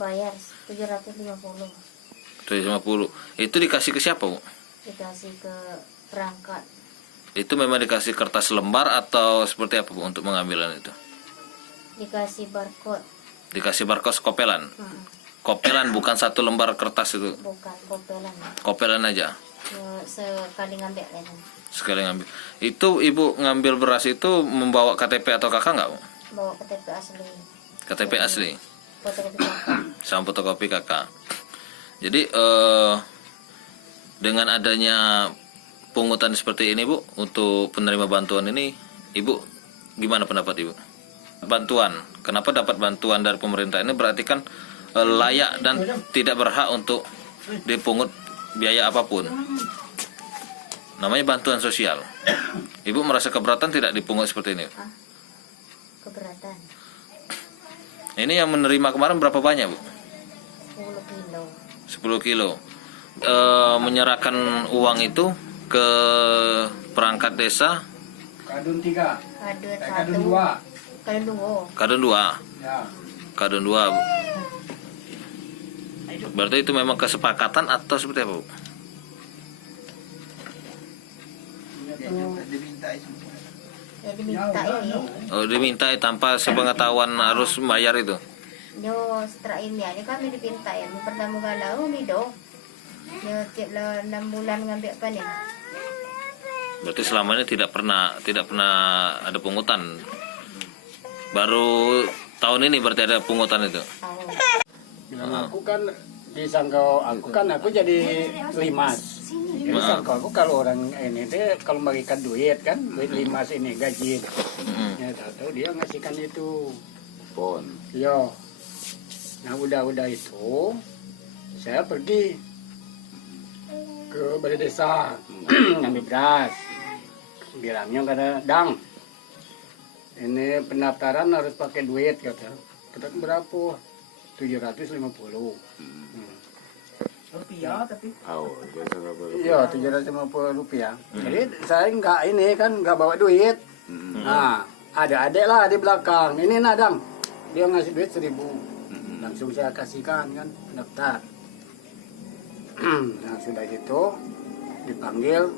Bayar 750. 750. Itu dikasih ke siapa, Bu? Dikasih ke perangkat. Itu memang dikasih kertas lembar atau seperti apa, Bu, untuk pengambilan itu? Dikasih barcode. Dikasih barcode kopelan. Kopelan bukan satu lembar kertas itu. Bukan kopelan. Kopelan aja. Sekali ngambil kan. Sekali ngambil. Itu Ibu ngambil beras itu membawa KTP atau kakak nggak, Bu? Bawa KTP asli. KTP asli. Fotokopi kakak. Sama fotokopi kakak. Jadi dengan adanya pungutan seperti ini, Bu, untuk penerima bantuan ini, Ibu gimana pendapat Ibu? Bantuan, kenapa dapat bantuan dari pemerintah ini berarti kan layak dan tidak berhak untuk dipungut biaya apapun. Namanya bantuan sosial. Ibu merasa keberatan tidak dipungut seperti ini? Keberatan. Ini yang menerima kemarin berapa banyak, Bu? 10 kilo. 10 kilo. Menyerahkan uang itu ke perangkat desa Kadun 3. Kadun 1. Kadun 2. Kadun 2. Ya. Kadun 2, Bu. Berarti itu memang kesepakatan atau seperti apa, Bu? Ya diminta ini. Oh, diminta tanpa sepengetahuan harus bayar itu. Yo setelah ini kami dipinta ya. Pertama kali ni do. Yo tiap 6 bulan ngambil apa nih? Berarti selama ini tidak pernah ada pungutan. Baru tahun ini berarti ada pungutan itu. Tahu. Bilang aku kan disangka aku jadi limas. Disangka aku kalau orang ini teh kalau bagikan duit kan, duit limas ini gaji. Ya tahu dia ngasihkan itu. Pon. Yo. Nah udah itu saya pergi ke balai desa ngambil beras. Bilangnya kata Dang, ini pendaftaran harus pakai duit kata. Kata berapa? 750. Rupiah tapi Oh, biasa berapa? Iya, 750 rupiah. Jadi saya nggak bawa duit. Nah, ada adek lah di belakang. Ini Nadang, dia ngasih duit 1000. Langsung saya kasihkan kan, daftar. Nah, sudah itu dipanggil,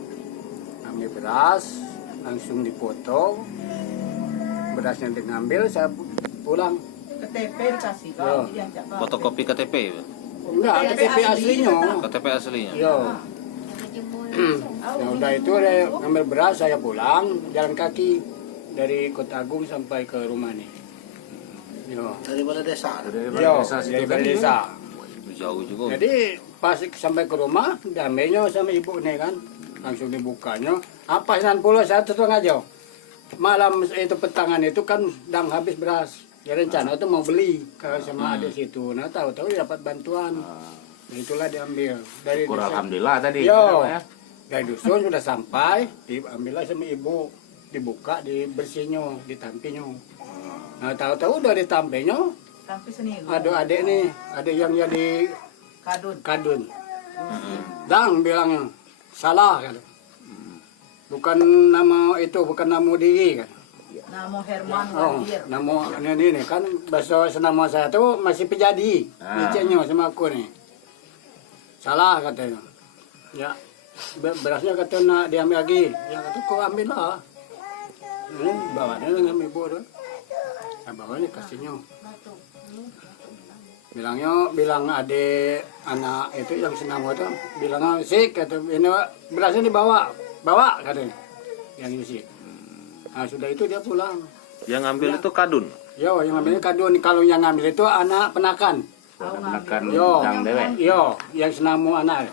ambil beras, langsung dipotong. Berasnya diambil, saya pulang. KTP dikasih Yo. kau yang cakap. Fotokopi KTP, Bu. Enggak, KTP aslinya. KTP aslinya. Yo. Ya udah itu saya ngambil beras, saya pulang jalan kaki dari Kota Agung sampai ke rumah nih. Yo. Dari balai desa. Dari Yo, dari balai desa. Jauh juga. Jadi pas sampai ke rumah, diambilnya sama ibu nih kan, langsung dibukanya. Apa 90 saya tutup aja. Malam itu petangan itu kan dang habis beras. Ya rencana itu mau beli ke sama adik situ. Nah tahu-tahu dapat bantuan. Nah, itulah diambil dari Syukur desa. alhamdulillah tadi. Yo, Ya. dari dusun sudah sampai, diambillah sama ibu, dibuka, dibersihnya, ditampinya. Nah tahu-tahu udah ditampinya, Tapi seni. ada adik nih, ada yang jadi Kadun. kadun. Dang bilangnya, salah kan. Bukan nama itu, bukan nama diri kan. Nama Herman Oh, Wadir. nama ini kan bahasa senama saya tuh masih pejadi. Licenya sama aku nih. Salah katanya. Ya, berasnya kata nak diambil lagi. Ya kata kau ambil lah. Ini bawanya dengan ibu tuh. Nah, bawanya kasihnya. Bilang adik anak itu yang senama itu bilangnya sih kata ini berasnya dibawa katanya yang ini sih. Nah sudah itu dia pulang. Yang ngambil itu kadun. Yo yang ngambilnya kadun, kalau yang ngambil itu anak penakan. Menekan Yo, dang dewek. yo yang senamu anak.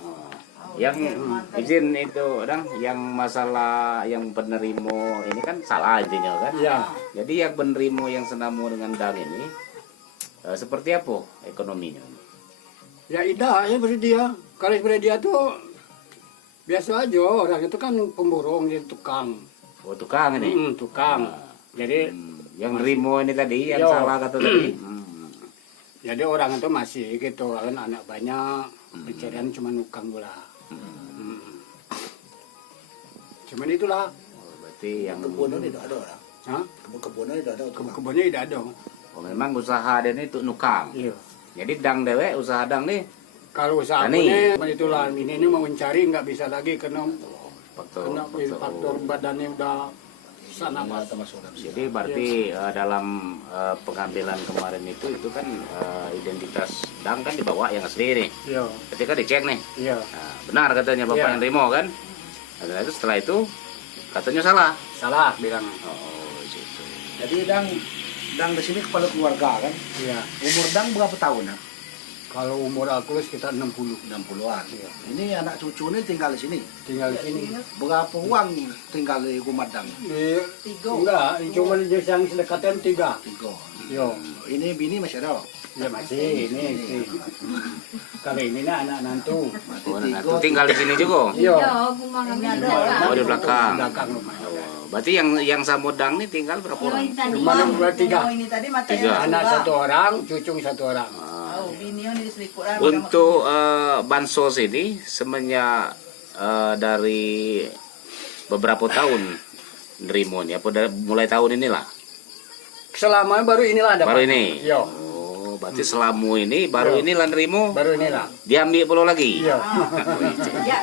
Yang izin itu dang, yang masalah yang penerima ini kan salah intinya kan. Iya. Jadi yang penerima yang senamu dengan dang ini seperti apa ekonominya? Ya idah ya beri dia. Kalau beri dia tuh biasa aja, orang itu kan pemborong, dia tukang. Oh tukang ini. Tukang. Jadi Yang nerimo ini tadi yang Yo. salah kata tadi. jadi orang itu masih gitu kan anak banyak, pencarian cuma nukang pula. Cuman itulah. Oh, berarti yang Kebunnya tidak ada orang. Hah? Kebunnya tidak ada. Kebunnya tidak ada. oh, memang usaha dan itu nukang. Iya. Jadi dang dewe usaha dang nih Kalau usaha Tani. ini itulah ini mau mencari nggak bisa lagi karena faktor. faktor badannya udah sana Pak. Jadi berarti dalam pengambilan kemarin itu kan identitas dang kan dibawa yang asli nih. Iya, Ketika dicek nih, iya. nah, benar katanya Bapak Iya. yang Rimo kan. Nah, setelah itu katanya salah. Salah bilang. Oh, gitu. Jadi dang di sini kepala keluarga kan. Iya. Umur dang berapa tahun? Kalau umur aku sekitar 60. 60-an. Ini anak cucu ini tinggal di sini. Tinggal di sini. Berapa uang tinggal di rumah dang? Enggak, cuma yang sedekatan 3. 3. Yo, Ini bini masih ada. ya masih ini istri. Kalau ini nah anak nantu. Oh, nah, itu tinggal di sini juga. Iya. bunga kami Ini di ada. belakang. Oh, di belakang. Belakang rumah. Oh, berarti yang samudang nih tinggal berapa Yo, orang? ini tadi. Cuma nomor 3. Oh, ini tadi mati Tiga. Anak 1 orang, cucu 1 orang. Oh, bini ini diseliput lah. Untuk bansos ini semenjak dari beberapa tahun nerimo nih, apa mulai tahun inilah? Selama baru inilah ada. Baru Pak. ini. Yo, Oh, berarti selama ini baru Yo. inilah nerimo baru inilah. diambil pula lagi. Iya. Ya.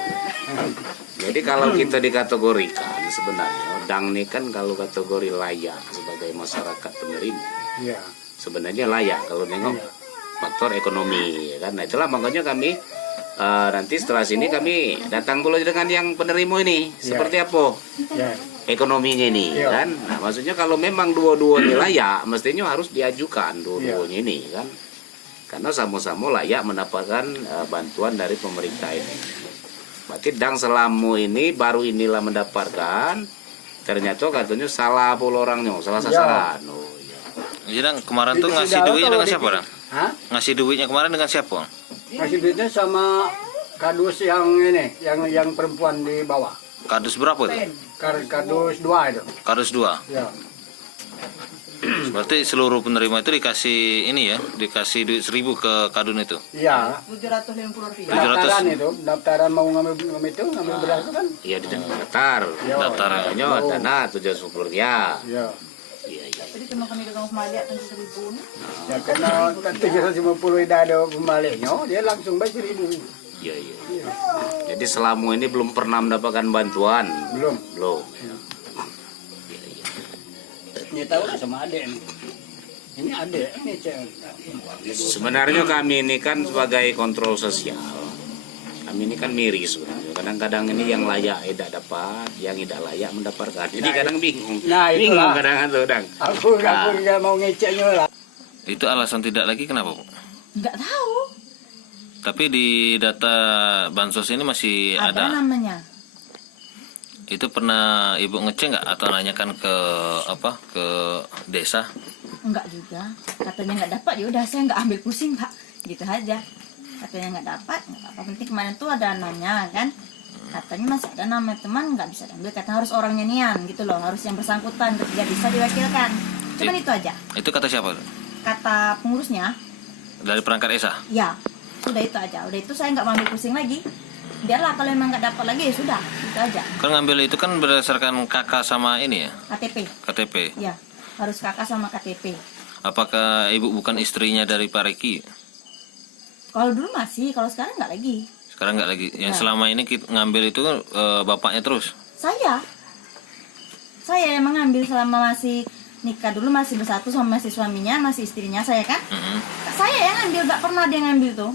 Jadi kalau kita dikategorikan sebenarnya dang ini kan kalau kategori layak sebagai masyarakat penerima Iya. sebenarnya layak kalau nengok Iya. faktor ekonomi ya kan. Nah itulah makanya kami nanti setelah sini kami datang pula dengan yang penerima ini seperti apa Ya. ekonominya ini Iya. kan. Nah maksudnya kalau memang dua-duanya layak mestinya harus diajukan dua-duanya ini kan, karena sama-sama layak mendapatkan bantuan dari pemerintah ini. Berarti dang selama ini baru inilah mendapatkan, ternyata katanya salah pula orangnya, salah Iya. sasaran. Oh, iya. Jadi Dang, kemarin tuh Di- ngasih di- duitnya kalau dengan di- siapa, Dang? Hah? Ngasih duitnya kemarin dengan siapa? Kasih duitnya sama kardus yang ini, yang perempuan di bawah. Kardus berapa itu? Kardus 2 itu. Kardus 2. Ya. Berarti seluruh penerima itu dikasih ini ya, dikasih duit 1.000 ke kadun itu. Iya. 750 rupiah. 700. Daftaran itu, daftaran mau ngambil itu, ngambil beras itu kan. Iya di daftar, Iya. Daftar. makanya dana 710 ya. Iya. Iya iya. Jadi cuma kami dengan Maliak kan 1.000 nih. Ya karena 350 tidak ada kembalinya, dia langsung bayar 1.000. Iya iya. Jadi selama ini belum pernah mendapatkan bantuan. Belum. Belum. Ini tahu lah sama adek nih. Ini adek, ini cewek. Sebenarnya kami ini kan sebagai kontrol sosial. Kami ini kan miris sebenarnya. Kadang-kadang ini yang layak tidak dapat, yang tidak layak mendapatkan. Jadi kadang bingung. Nah, itulah. Bingung kadang itu, Dang. Aku nggak mau ngeceknya lah. Itu alasan tidak lagi kenapa, Bu? Nggak tahu. Tapi di data bansos ini masih Ada ada. namanya. Itu pernah Ibu ngecek nggak atau nanyakan ke apa ke desa? Enggak juga. Katanya nggak dapat, ya udah saya nggak ambil pusing, Pak. Gitu aja. Katanya nggak dapat, nggak apa-apa. Penting kemarin tuh ada nanya kan. Katanya masih ada nama teman nggak bisa diambil. Katanya harus orangnya nian gitu loh, harus yang bersangkutan tidak bisa diwakilkan. Cuman itu aja. Itu kata siapa? Kata pengurusnya, Dari perangkat desa. ya sudah itu aja. Udah itu saya nggak mau ambil pusing lagi. Biarlah kalau emang nggak dapat lagi ya sudah, itu aja. Kan ngambil itu kan berdasarkan kakak sama ini ya, KTP, KTP. ya harus kakak sama KTP. Apakah Ibu bukan istrinya dari Pak Reki? Kalau dulu masih, kalau sekarang nggak lagi. Sekarang nggak lagi. Yang Ya. selama ini ngambil itu bapaknya terus. Saya yang mengambil selama masih nikah dulu, masih bersatu sama masih suaminya, masih istrinya saya kan. Mm-mm. Saya yang ngambil, nggak pernah dia ngambil tuh.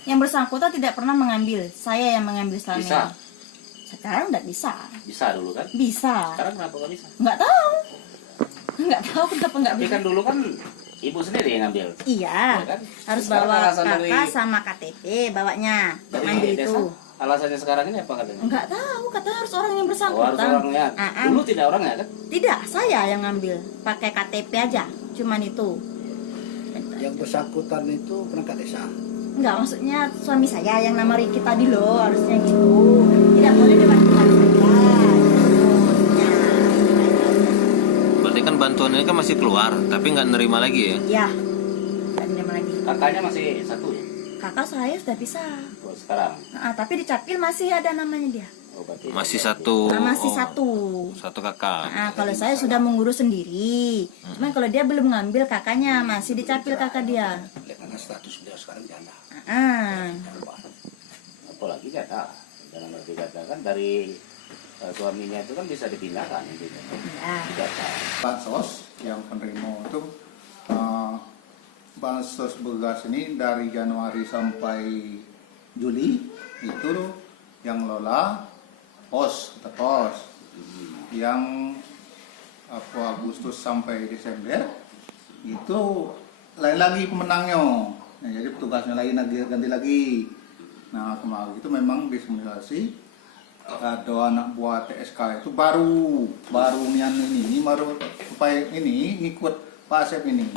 Yang bersangkutan tidak pernah mengambil, saya yang mengambil selama Bisa? ini. Sekarang nggak bisa. Bisa dulu kan? Bisa. Sekarang kenapa nggak bisa? Nggak tahu. Nggak tahu kenapa nggak Tapi bisa. kan dulu kan ibu sendiri yang ngambil. Iya. Ya kan? Harus Sekarang bawa alasan kakak dari- sama KTP bawanya. Dari Ngambil desa, itu. alasannya sekarang ini apa katanya? Nggak tahu, katanya harus orang yang Oh, harus bersangkutan. orangnya. Ah, Dulu tidak orangnya kan? Tidak, saya yang ngambil. Pakai KTP aja. Cuman itu. Yang bersangkutan itu perangkat desa. Enggak, maksudnya suami saya yang nama Riki tadi loh, harusnya gitu. Tidak boleh diwakilkan saya. Berarti kan bantuan ini kan masih keluar, tapi nggak nerima lagi ya. Ya, tidak menerima lagi. Kakaknya masih satu ya? Kakak saya sudah pisah. Oh, sekarang. Nah, tapi di Capil masih ada namanya dia. Oh, berarti Masih satu. Nah, masih oh, satu. Satu kakak. Nah, kalau saya sudah mengurus sendiri. Cuman kalau dia belum ngambil kakaknya, masih di Capil kakak dia. status beliau sekarang janda. Ah. Apalagi jatah. Dalam arti kata kan dari suaminya itu kan bisa dipindahkan intinya. Ah. Jatah. Bansos yang penerima itu bansos beras ini dari Januari sampai Juli itu yang lola pos, kata pos. Yang Agustus sampai Desember itu lain lagi pemenangnya. Nah, jadi petugasnya lain lagi, ganti lagi. Nah kemarin itu memang disimulasi ada anak buah TSK itu baru nian ini baru supaya ini ngikut Pak Asep ini.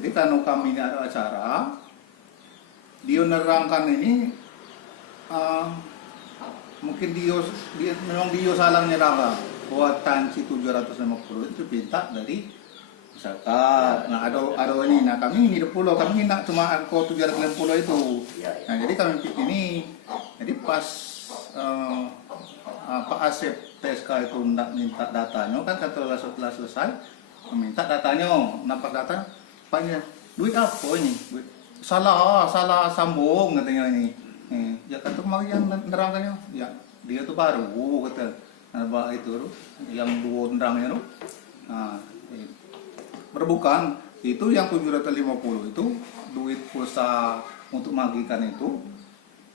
Jadi kalau kami ini ada acara, dia nerangkan ini mungkin memang dia salah nyerah bahwa tansi 750 itu pinta dari masyarakat. Nah ada ini, nah kami ini 10, kami nak cuma angko 750 itu. Nah jadi kami ini, jadi pas Pak Asep TSK itu tidak minta datanya kan setelah selesai meminta datanya, nampak data Paknya duit apa ini? Duit salah sambung katanya ini. Ya kata kemarin yang nerangkannya, ya dia tuh baru kata. Nah, itu yang dua nerangnya tuh. Nah, berbukan itu yang 750 itu duit pulsa untuk magikan itu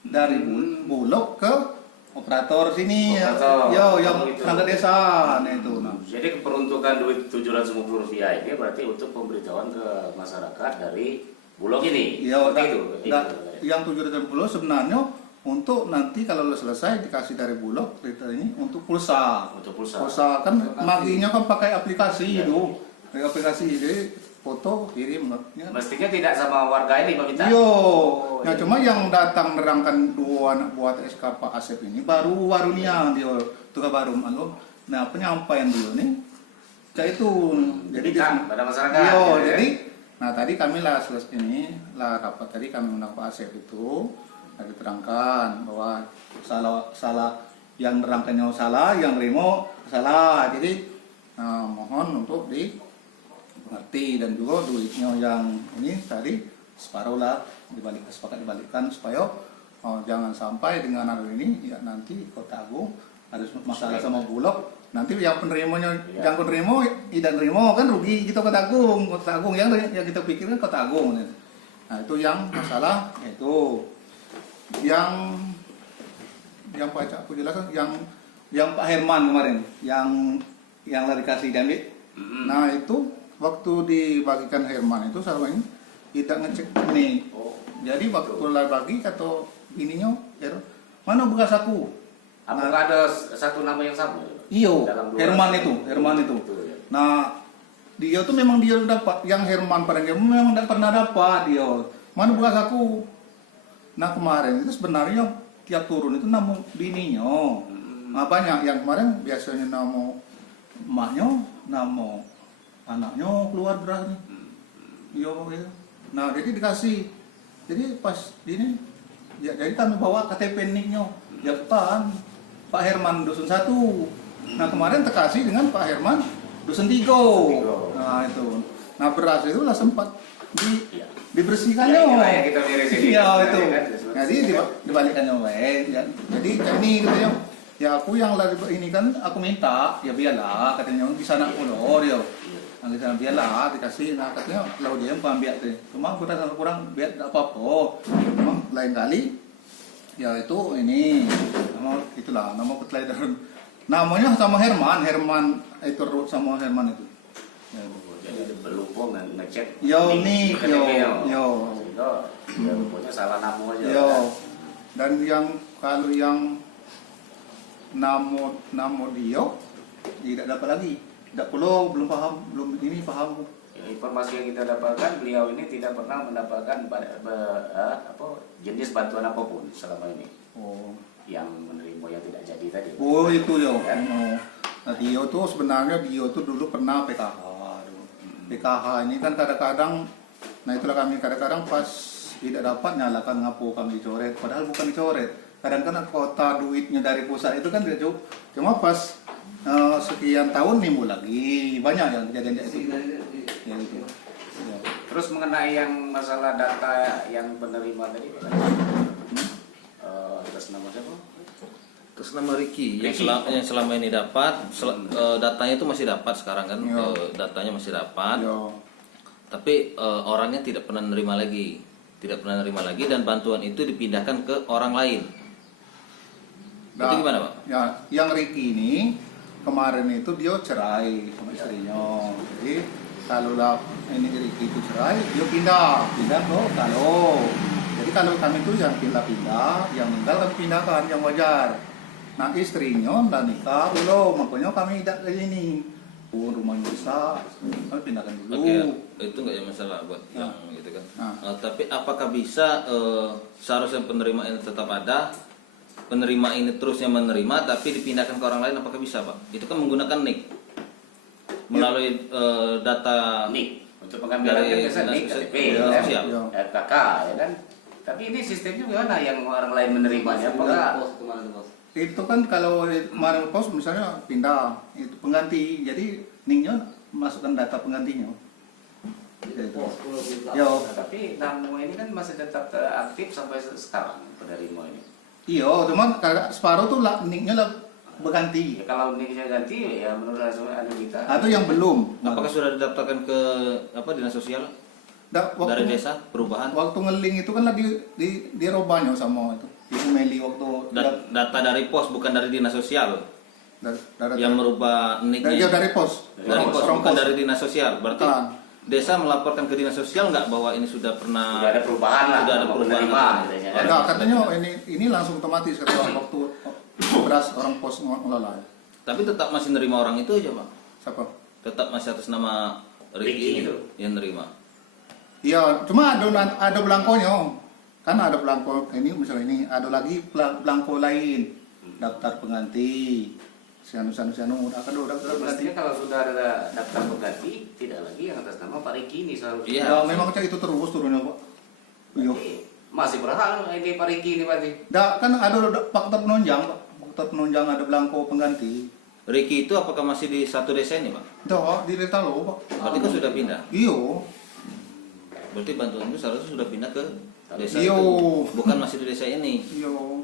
dari Bulog ke operator sini Operator. yang Gitu. perangkat desa nah itu. Nah. Jadi peruntukan duit Rp750 ini berarti untuk pemberitahuan ke masyarakat dari Bulog ini. Ya, Begitu. yang 750 sebenarnya untuk nanti kalau selesai dikasih dari Bulog ini untuk pulsa. Untuk pulsa. Pulsa kan maginya kan pakai aplikasi itu. Pakai aplikasi jadi foto kirim. Ya. Mestinya tidak sama warga ini meminta. Yo, Oh, nah iya. cuma yang datang nerangkan dua anak buat SK Pak Asep ini baru nia dia tukar baru malu. Nah penyampaian dia nih, cak itu jadi Diberikan pada masyarakat. Yo, gitu ya. jadi nah tadi kami lah selesai ini lah rapat tadi kami undang Pak Asep itu lagi terangkan bahwa salah yang nerangkannya salah, yang remo salah. Jadi mohon untuk dimengerti dan juga duitnya yang ini tadi separuh lah sepakat dibalikkan supaya jangan sampai dengan hal ini ya nanti Kota Agung ada masalah sama Bulog nanti yang penerimanya yang penerima tidak nerima kan rugi kita Kota Agung yang kita pikirkan Kota Agung. Nah itu yang masalah itu yang Pak Cak aku jelaskan yang Pak Herman kemarin yang lari kasih diambil. Nah itu waktu dibagikan Herman itu selama ini kita ngecek ini. Jadi waktu lari bagi atau ininya mana bekas aku? Apakah ada satu nama yang sama? Iyo, Dalam dua- Herman itu. Betul, ya. Nah dia tuh memang dia dapat yang Herman pada dia memang tidak pernah dapat dia. Mana bekas aku? Nah kemarin itu sebenarnya tiap turun itu nama bininya. Nah, banyak yang kemarin biasanya nama emaknya, nama anaknya keluar beras nih. Iya gitu. Nah jadi dikasih. Jadi pas ini, ya, jadi kami bawa KTP niknya. Ya kan, Pak Herman Dusun 1. Nah kemarin terkasih dengan Pak Herman Dusun 3. Nah itu. Nah beras itu lah sempat dibersihkannya. Ya, inilah yang kita beresin ini. Iya itu. Ya, kan? Jadi dibalikannya baik. Ya. Jadi ini katanya, ya aku yang lari ini kan aku minta, ya biarlah katanya di sana ulur ya. Nah, di sana biarlah dikasih. Nah katanya lau dia ambil tuh. Cuma aku rasa kurang biar tidak apa-apa. Cuma lain kali ya itu ini nama Petledaran. Namanya sama Herman itu sama Herman itu. Ya, Jadi berlupa ngecek. Yo di nih, KTP-nya. yo. Sehingga ya rupanya salah nama aja. Yo. Dan yang kalau yang namo dia tidak dapat lagi. Tidak perlu belum paham. Ya, informasi yang kita dapatkan, beliau ini tidak pernah mendapatkan jenis bantuan apapun selama ini. Oh. Yang menerima yang tidak jadi tadi. Oh itu yo. Kan? Nah dia tuh sebenarnya dia tuh dulu pernah PKH. PKH ini kan kadang-kadang, nah itulah kami kadang-kadang pas tidak dapat nyalakan ngapu kami dicoret. Padahal bukan dicoret. Kadang-kadang kota duitnya dari pusat itu kan dia cuma pas sekian tahun nimbul lagi banyak yang kejadian itu. Ya gitu. Ya. Terus mengenai yang masalah data yang penerima tadi, atas nama siapa? Terus nama Ricky yang, Ricky. yang selama ini dapat datanya itu masih dapat sekarang kan, Yo. datanya masih dapat, Yo. tapi orangnya tidak pernah nerima lagi, dan bantuan itu dipindahkan ke orang lain. Nah, Itu gimana Pak? Ya, yang Ricky ini kemarin itu dia cerai sama istrinya. Jadi kalau lah ini Ricky itu cerai, dia pindah ke kalau. Jadi kalau kami itu yang pindah-pindah, yang meninggal kami pindahkan yang wajar. Nah istrinya udah nikah belum, makanya kami tidak ke ini. Rumahnya besar, kami pindahkan dulu. Oke, itu nggak ada masalah buat yang gitu kan. Tapi apakah bisa seharusnya penerima ini tetap ada, penerima ini terusnya menerima, tapi dipindahkan ke orang lain, apakah bisa Pak? Itu kan menggunakan NIK melalui data Nik, untuk pengambilan kan biasa nik, KTP, kan? sosial. RKK, ya kan? Tapi ini sistemnya gimana yang orang lain menerimanya? Apakah Itu kan kalau kemarin pos misalnya pindah itu pengganti, jadi NIK-nya masukkan data penggantinya. Gitu. Yo, tapi namu ini kan masih tetap aktif sampai sekarang penerima ini. iya, cuman kalau separuh tuh lah NIK-nya lah berganti. Ya, kalau niknya ganti ya menurut ada kita. Ada yang belum. Apakah sudah didaftarkan ke dinas sosial dari desa perubahan? Waktu ngeling itu kan lah di robanya sama itu. Ibu Meli waktu Data dari pos, bukan dari dinas sosial dari yang merubah NIK-nya. dari pos. Dari pos, Orang bukan pos. dari dinas sosial. Berarti Bukan. desa melaporkan ke dinas sosial nggak bahwa ini sudah pernah Sudah ada perubahan lah, sudah ada sama perubahan penerima, apa? katanya, kan? Enggak, katanya ini langsung otomatis kata waktu beras orang pos ngelola. Tapi tetap masih nerima orang itu aja Pak. Siapa? Tetap masih atas nama Ricky Ricky itu. yang nerima. Iya, cuma ada belangkonya. Kan ada belangko ini misalnya ini, ada lagi belangko lain. Daftar pengganti. Sianu udah Mestinya pengganti. kalau sudah ada daftar pengganti, tidak lagi yang atas nama Pak Ricky ini seharusnya. Iya. Ya, memang itu terus turunnya, Pak. Iya. Berarti masih berhak ini Pak Ricky ini berarti. Kan ada faktor penunjang, Pak. Faktor penunjang ada belangko pengganti. Ricky itu apakah masih di satu desa ini Pak? Itu di Rita lo, Pak. Berarti kan sudah pindah. Iyo. Berarti bantuan itu seharusnya sudah pindah ke desa Iyo. itu. Bukan masih di desa ini. Iyo.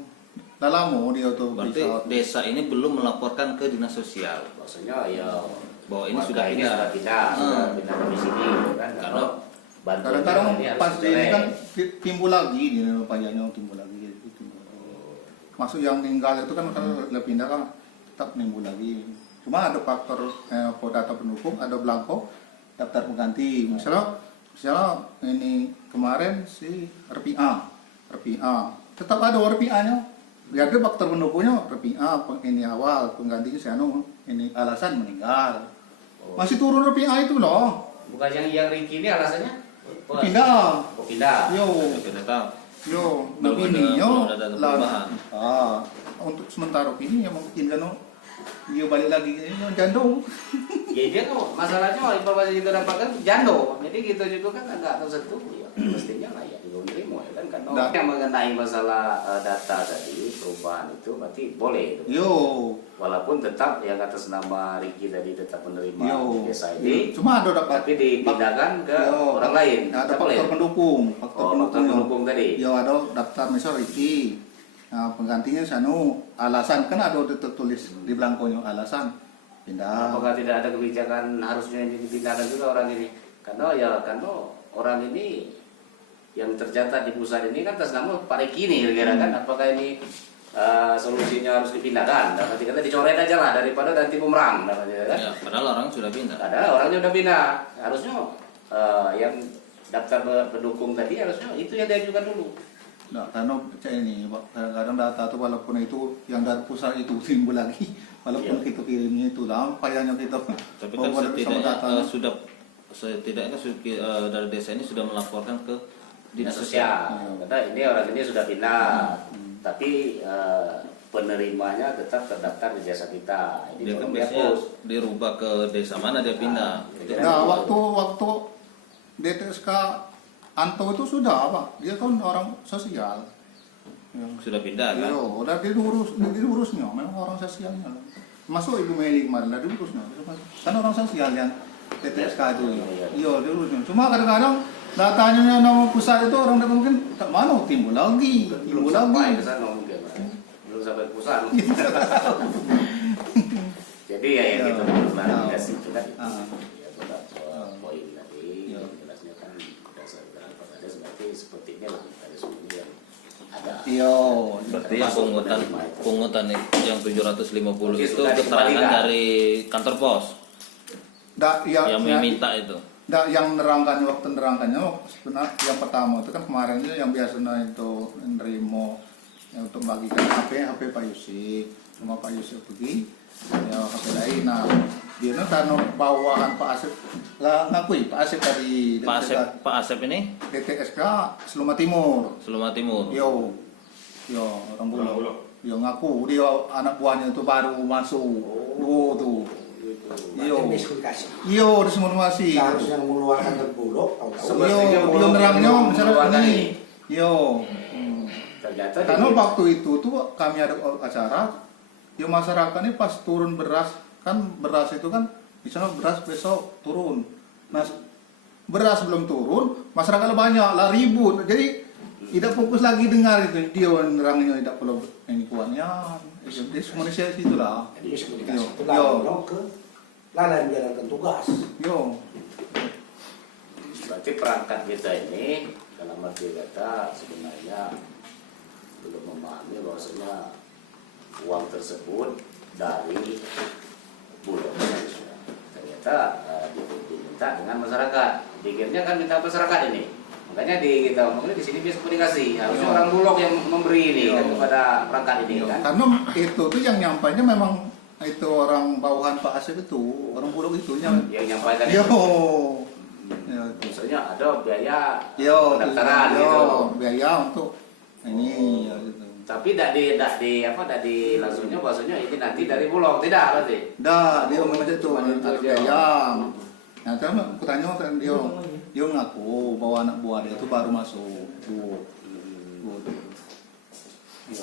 Dah lama dia tuh Berarti bisa. desa ini belum melaporkan ke dinas sosial Maksudnya ya bahwa ini warga sudah ini pindah. sudah pindah ke sini kan. Karena Kalau bantuan Kadang-kadang ini harus pas ini selesai. kan timbul lagi di payahnya timbul lagi gitu. Maksud yang meninggal itu kan kalau udah pindah kan tetap timbul lagi. Cuma ada faktor data pendukung, ada belangko daftar pengganti. Misalnya ini kemarin si RPA tetap ada RPA-nya. Biar dia faktor pendukungnya RPA ini awal penggantinya si ini alasan meninggal. Masih turun RPA itu loh. Bukan yang Ricky ini alasannya Pindah. Oh, pindah. Yo. Kita tahu. Yo, Belum nah ini belum yo ada lah. perubahan. Untuk sementara ini yang mungkin kan dia balik lagi ke jando. Ya dia kok masalahnya informasi kita dapatkan jando. Jadi gitu juga kan agak tersentuh ya. Mestinya lah ya juga menerima ya kan karena Nah. yang mengenai masalah data tadi perubahan itu berarti boleh itu. Yo. Walaupun tetap yang atas nama Ricky tadi tetap menerima Yo. di desa ini. Cuma ada dapat Tapi dipindahkan ke Yo. orang lain. Ada Tetap boleh. faktor pendukung, Oh, faktor pendukung tadi. Yo ada daftar misal Ricky. Nah, penggantinya alasan kan ada tertulis di belangkonya alasan pindah. Apakah tidak ada kebijakan harusnya ini dipindahkan juga orang ini? Karena orang ini yang tercatat di pusat ini kan atas nama Pak Ricky ini kira-kira kan. Apakah ini solusinya harus dipindahkan? Dan nanti kata dicoret aja lah daripada ganti bumerang namanya kan. Ya, padahal orang sudah pindah. Ada orangnya udah pindah. Harusnya yang daftar pendukung tadi harusnya itu yang diajukan dulu. Nah, karena ini kadang-kadang data itu walaupun itu yang dari pusat itu timbul lagi, walaupun kita kirimnya itu lah, payahnya kita. Tapi kan setidaknya dari desa ini sudah melaporkan ke dinas sosial. Karena ini orang ini sudah pindah, tapi penerimanya tetap terdaftar di desa kita. Ini Dia kan belum biasanya dihapus. dirubah ke desa mana dia pindah. Nah, waktu DTSK Anto itu sudah Pak, dia kan orang sosial. Ya. Sudah pindah kan? Iya, udah diurusnya, memang orang sosialnya. Masuk Ibu Meli kemarin, udah diurusnya. Kan orang sosial yang TTSK itu. Iya, diurusnya. Cuma kadang-kadang datanya nama pusat itu orang dapat mungkin tak mana timbul lagi. Belum sampai ke sana mungkin, Pak. Belum sampai ke pusat. Jadi ya yang kita klarifikasi itu kan ya beberapa poin tadi jelasnya kan berdasarkan Pak Kades berarti sepertinya lah ada semuanya yang ada. Iya. Berarti yang pungutan yang 750 Oke, itu sudah keterangan dikembalikan. dari kantor pos yang meminta itu. Yang nerangkannya waktu nerangkannya sebenarnya yang pertama itu kan kemarin itu yang biasanya itu nerimo yang untuk bagikan HP Pak Yusuf sama Pak Yusuf pergi ya HP lain. Nah dia karena bawahan Pak Asep lah ngakui Pak Asep tadi Pak Asep ini DTSK Seluma Timur. Yo orang Bulog. Yo ngaku dia anak buahnya itu baru masuk. Tuh. Yo. Yo, ada semua masih. Seharusnya mengeluarkan dari Bulog, tahu-tahu. Yo, belum nerangnya misalnya ini. Yo. Ternyata Karena waktu itu tuh kami ada acara, yo masyarakat ini pas turun beras, kan beras itu kan misalnya beras besok turun. Nah, beras belum turun, masyarakat banyak lah ribut. Jadi tidak fokus lagi dengar itu dia nerangnya tidak perlu ini kuatnya. Jadi semuanya situ lah. Jadi miskomunikasi itu lalu ke lalai menjalankan tugas. Yo. berarti perangkat kita ini dalam arti kata sebenarnya belum memahami bahwasanya uang tersebut dari Bulog. Ternyata diminta dengan masyarakat. Pikirnya kan minta masyarakat ini. Makanya kita ngomongin di sini bisa komunikasi. Harusnya orang Bulog yang memberi ini kan kepada perangkat ini kan. Karena itu tuh yang nyampainya memang itu orang bawahan Pak Asep itu, orang Bulog itu yang nyampaikan yo. itu. Ya, Misalnya ada biaya yo, pendaftaran gitu. biaya untuk ini ya, gitu. Tapi tidak di langsungnya bahasanya ini nanti dari Bulog tidak berarti. Dah, dia ngomong itu Cuma itu ada aja. biaya. Nah, terus aku tanya kan dia ngaku bahwa anak buah dia itu baru masuk. Tuh. Iya.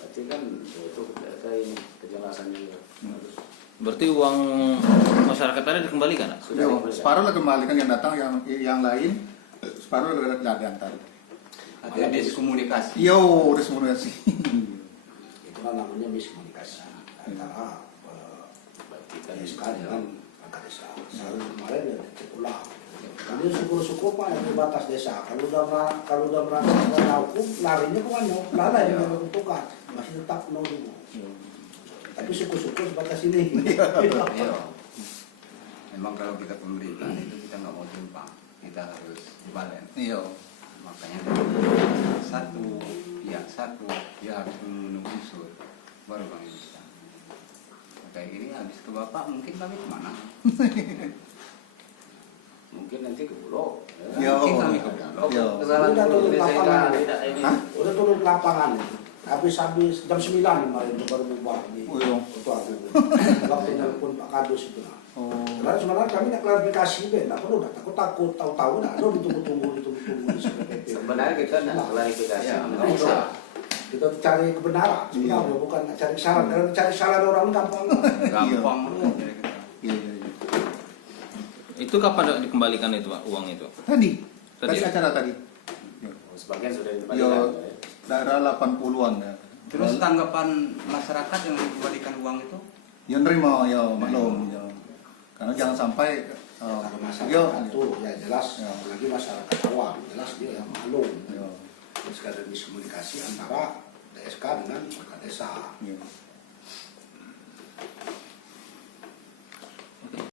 Berarti kan itu kayak kejelasannya harus Berarti uang masyarakat tadi dikembalikan? Nak? sudah Yo, dikembalikan. separuh lah kembalikan yang datang yang lain separuh lah diantar. Ada diskomunikasi. Yo, udah semua sih. Itulah namanya miskomunikasi antara PSK dengan perangkat desa. Selalu kemarin ya dicek ulang. Ini syukur-syukur Pak yang di batas desa. Kalau udah merasa hukum, larinya ke mana? Lalai dengan menentukan. Masih tetap 0.000. Tapi syukur-syukur sebatas ini. Iya. Memang kalau kita pemerintahan itu kita nggak mau timpang, kita harus balen. Iya. Makanya satu dia harus memenuhi unsur baru kami bisa. Kayak gini habis ke bapak mungkin kami kemana? Mungkin nanti ke Bulog. Yo. Mungkin kami ke Bulog. Yo. Kesalahan Udah turun Bulog lapangan. tidak ini. Udah turun ke lapangan. Habis jam 9 kemarin itu baru bubar di Oh, iya. Ketua Agung. Waktu nelpon Pak Kadus itu. Oh. Karena sebenarnya kami nak klarifikasi deh, nggak perlu, takut tahu-tahu, nggak perlu ditunggu-tunggu di SPPP. Sebenarnya kita nak klarifikasi. Ya, Nggak bisa. usah. Kita cari kebenaran, sebenarnya bukan nak cari kesalahan. Kalau cari kesalahan orang gampang. Gampang. Iya, iya, iya. Itu kapan dikembalikan itu Pak, uang itu? Tadi Tadi. acara tadi. Sebagian sudah Yo, dikembalikan. daerah 80-an ya. Terus tanggapan masyarakat yang dikembalikan uang itu? Yang nerima ya maklum ya. Karena jangan sampai Kalau yo, masyarakat itu ya jelas, Ya. apalagi masyarakat awam, jelas dia yang maklum. yo, Terus ada miskomunikasi antara DSK dengan perangkat desa. yo.